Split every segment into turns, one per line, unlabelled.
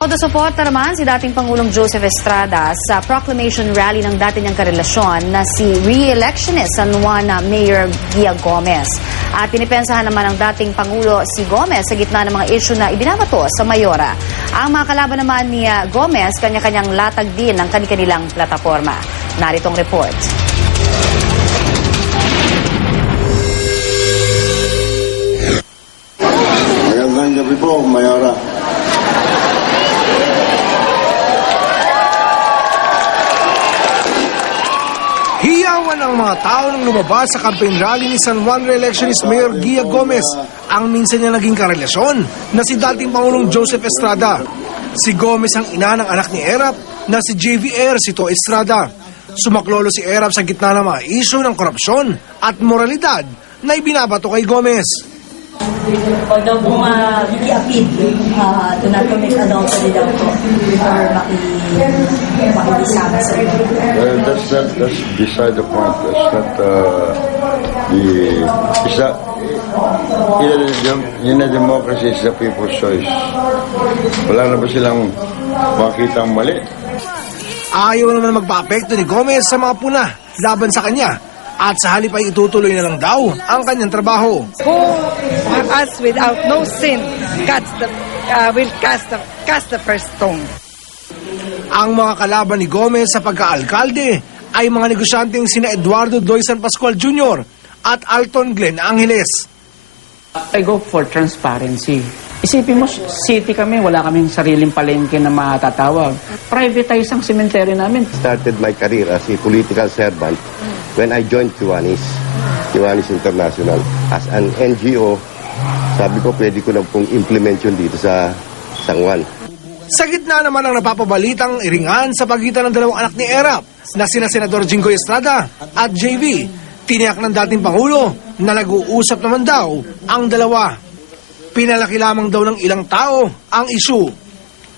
Todo suporta naman si dating Pangulong Joseph Estrada sa proclamation rally ng dati niyang karelasyon na si re-electionist San Juan Mayor Gia Gomez. At pinipensahan naman ng dating Pangulo si Gomez sa gitna ng mga issue na ibinabato sa Mayora. Ang mga kalaban naman ni ah, Gomez, kanya-kanyang latag din ng kanilang plataforma. Naritong report.
Hiyawan ang mga tao nang lumabas sa campaign rally ni San Juan re-electionist Mayor Gia Gomez, ang minsan niya naging karelasyon na si dating Pangulong Joseph Estrada. Si Gomez ang ina ng anak ni Erap na si JVR Sito Estrada. Sumaklolo si Erap sa gitna ng mga isyu ng korupsyon at moralidad na ibinabato kay Gomez.
Although kung uh, i-appeal, uh, do not commit adultery daw po or maki, makikisama sa
Well, that's not, that's beside the point. That's not uh, the... Is that... In a, in a democracy, it's the people's choice. Wala na ba silang makita mali?
Ayaw naman magpa-apekto ni Gomez sa mga puna laban sa kanya at sa halip ay itutuloy na lang daw ang kanyang trabaho.
who us without no sin cast the, uh, will cast the, cast the first stone.
Ang mga kalaban ni Gomez sa pagkaalkalde ay mga negosyanteng sina Eduardo Doy San Pascual Jr. at Alton Glenn Angeles.
I go for transparency. Isipin mo, city kami, wala kaming sariling palengke na matatawag. Privatize ang cemetery namin.
started my career as a political servant when I joined Kiwanis, Kiwanis International. As an NGO, sabi ko pwede ko na pong implement yun dito sa San Juan.
Sa gitna naman ang napapabalitang iringan sa pagitan ng dalawang anak ni Erap na sina Senador Jingoy Estrada at JV. Tiniyak ng dating Pangulo na nag-uusap naman daw ang dalawa. Pinalaki lamang daw ng ilang tao ang isu.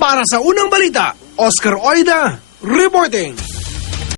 Para sa unang balita, Oscar Oida, reporting.